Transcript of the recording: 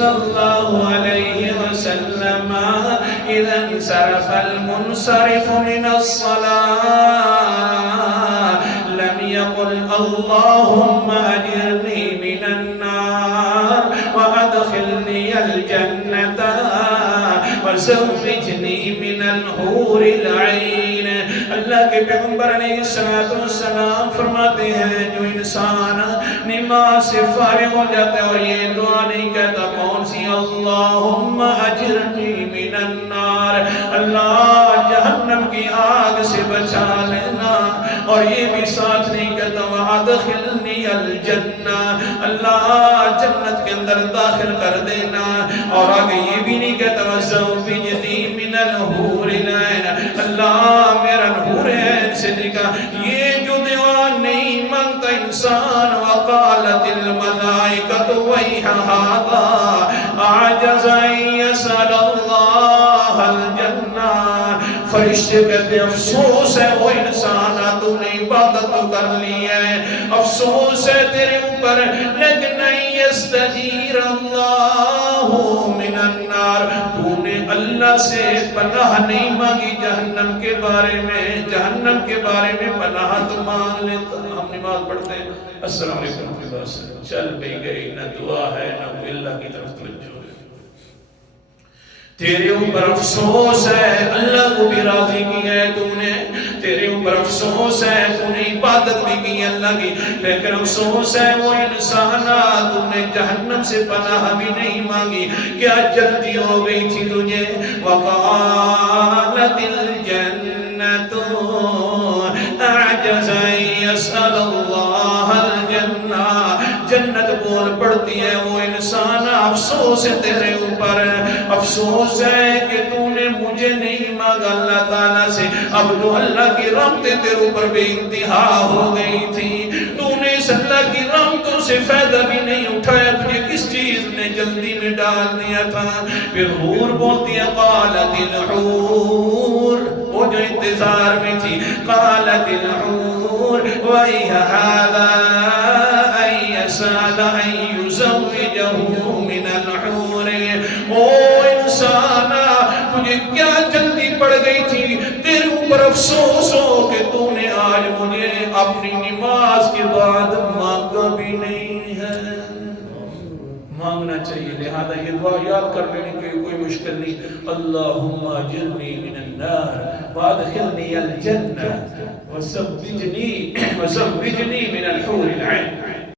صلی اللہ علیہ وسلم اذا انصرف المنصرف من الصلاة لم يقل اللهم اجرني من النار وادخلنی الجنة وزوجنی من الحور العین. اللہ کے پیغمبر علیہ السلام فرماتے ہیں جو انسان نماز سے فارغ ہو جاتا ہے اور یہ دعا نہیں کہتا کون سی اللہم اجرنی من النار اللہ جہنم کی آگ سے بچا لینا اور یہ بھی ساتھ نہیں کہتا وَأَدْخِلْنِي الْجَنَّةِ اللہ جنت کے اندر داخل کر دینا اور آگے یہ بھی نہیں کہتا وَزَوْجِنِي مِنَ الْحُورِ الْعِينِ اللہ میرا حور عین سے نکاح. یہ جو دعا نہیں مانگتا انسان وقالت الملائکۃ ویح ھذا اعجز ان یسأل اللہ الجنہ. فرشتے کہتے افسوس ہے وہ انسان تو نے عبادت تو کر لی ہے افسوس ہے تیرے اوپر لیکن نہیں یستجیر اللہ من النار تو نے اللہ سے پناہ نہیں مانگی جہنم کے بارے میں پناہ تو مانگ لیتا. ہم نماز پڑھتے ہیں السلام علیکم چل بھی گئی نہ دعا ہے نہ کوئی اللہ کی طرف توجہ ہے. تیرے اوپر افسوس ہے اللہ کو بھی راضی کیا ہے تو نے تیرے اوپر افسوس ہے تو نے عبادت بھی کی اللہ کی لیکن افسوس ہے وہ انسان تو نے جہنم سے پناہ بھی نہیں مانگی. کیا جلدی ہو گئی تھی تجھے وقالت الجنة اعجز ان يسأل اللہ الجنہ. جنت بول پڑتی ہے وہ انسان افسوس ہے تیرے اوپر افسوس ہے کہ تو نے مجھے نہیں مانگا اللہ تعالیٰ سے. اب جو اللہ کی رحمتیں تیرے اوپر بے انتہا ہو گئی تھی تو نے اس اللہ کی رحمتوں سے فائدہ بھی نہیں اٹھایا تجھے کس چیز نے جلدی میں ڈال دیا تھا. پھر حور بولتی ہے قالت الحور وہ جو انتظار میں تھی قالت الحور وَإِهَ هَذَا أَن يَسْأَلَ أَن يُزَوِّجَهُ مِنَ الْحُورِ. او انسانا تجھے کیا جلدی پڑ گئی تھی تیرے اوپر افسوس ہو کہ تو نے آج مجھے اپنی نماز کے بعد مانگا بھی نہیں ہے. مانگنا چاہیے لہذا یہ دعا یاد کر لینے کی کوئی مشکل نہیں. اللہم اجرنی من النار وادخلنی الجنہ وزوجنی من الحور العین.